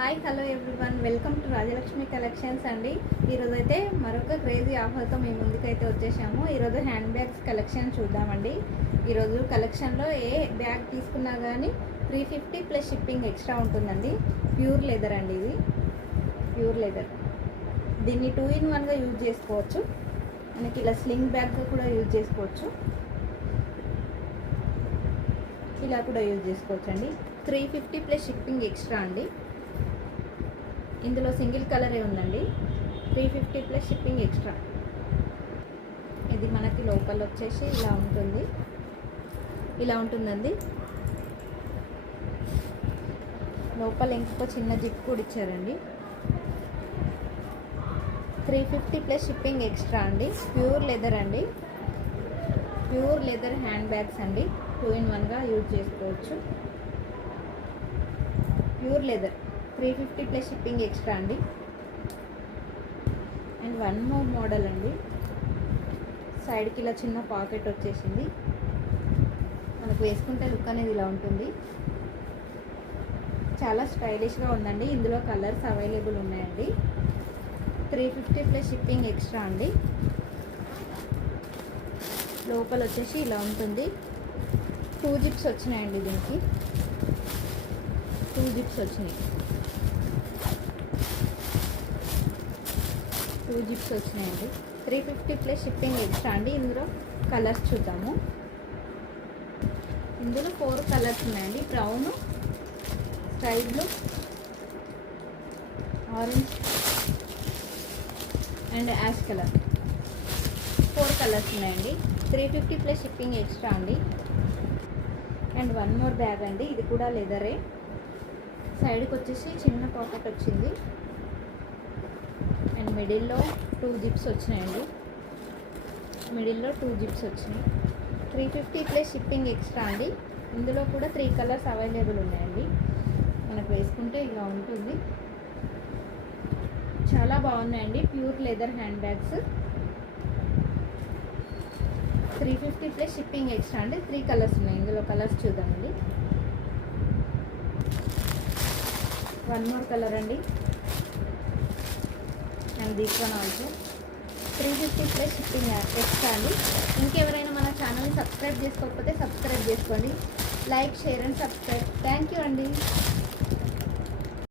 Hi hello everyone, welcome to Rajalakshmi collections అండి. ఈరోజు అయితే మరొక క్రేజీ ఆఫర్తో మీ ముందుకైతే వచ్చేసాము. ఈరోజు హ్యాండ్ బ్యాగ్స్ కలెక్షన్ చూద్దామండి. ఈరోజు కలెక్షన్లో ఏ బ్యాగ్ తీసుకున్నా కానీ 350 ప్లస్ షిప్పింగ్ ఎక్స్ట్రా ఉంటుందండి. ప్యూర్ లెదర్ అండి, ఇది ప్యూర్ లెదర్. దీన్ని 2-in-1గా యూజ్ చేసుకోవచ్చు. మనకి ఇలా స్లింగ్ బ్యాగ్గా కూడా యూజ్ చేసుకోవచ్చు, ఇలా కూడా యూజ్ చేసుకోవచ్చు అండి. 350 ప్లస్ షిప్పింగ్ ఎక్స్ట్రా అండి. ఇందులో సింగిల్ కలరే ఉందండి. 350 ప్లస్ షిప్పింగ్ ఎక్స్ట్రా. ఇది మనకి లోపల వచ్చేసి ఇలా ఉంటుంది, ఇలా ఉంటుందండి. లోపల ఇంకో చిన్న జిప్ కూడా ఇచ్చారండి. 350 ప్లస్ షిప్పింగ్ ఎక్స్ట్రా అండి. ప్యూర్ లెదర్ అండి, ప్యూర్ లెదర్ హ్యాండ్ బ్యాగ్స్ అండి. 2-in-1గా యూజ్ చేసుకోవచ్చు. Pure leather 350 plus shipping extra అండి. అండ్ వన్ మోర్ మోడల్ అండి. సైడ్కి ఇలా చిన్న పాకెట్ వచ్చేసింది. మనకు వేసుకుంటే లుక్ అనేది ఇలా ఉంటుంది. చాలా స్టైలిష్గా ఉందండి. ఇందులో కలర్స్ అవైలబుల్ ఉన్నాయండి. 350 ప్లస్ షిప్పింగ్ ఎక్స్ట్రా అండి. లోపల వచ్చేసి ఇలా ఉంటుంది. 2 జిప్స్ వచ్చినాయండి. దీనికి 2 జిప్స్ వచ్చినాయి. 2 జిప్స్ వచ్చినాయండి. 350 ప్లస్ షిప్పింగ్ ఎక్స్ట్రా అండి. ఇందులో కలర్స్ చూద్దాము. ఇందులో 4 కలర్స్ ఉన్నాయండి. Brown, sky blue, orange and ash colour. 4 colours ఉన్నాయండి. 350 ప్లస్ షిప్పింగ్ ఎక్స్ట్రా అండి. అండ్ వన్ మోర్ బ్యాగ్ అండి. ఇది కూడా లెదరే. సైడ్కి వచ్చేసి చిన్న పాకెట్ వచ్చింది. అండ్ మిడిల్లో 2 జిప్స్ వచ్చినాయండి. మిడిల్లో 2 జిప్స్ వచ్చినాయి. 350 ప్లస్ షిప్పింగ్ ఎక్స్ట్రా అండి. ఇందులో కూడా 3 కలర్స్ అవైలబుల్ ఉన్నాయండి. మనకు వేసుకుంటే ఇలా ఉంటుంది. చాలా బాగున్నాయండి. Pure leather hand bags. 350 plus shipping extra అండి. 3 కలర్స్ ఉన్నాయి. ఇందులో కలర్స్ చూద్దామండి. వన్ మోర్ కలర్ అండి. And this one also 350 plus shipping extra అండి. ఇంకెవరైనా మన ఛానల్ని సబ్స్క్రైబ్ చేసుకోకపోతే సబ్స్క్రైబ్ చేసుకోండి. Like, share and subscribe. Thank you అండి.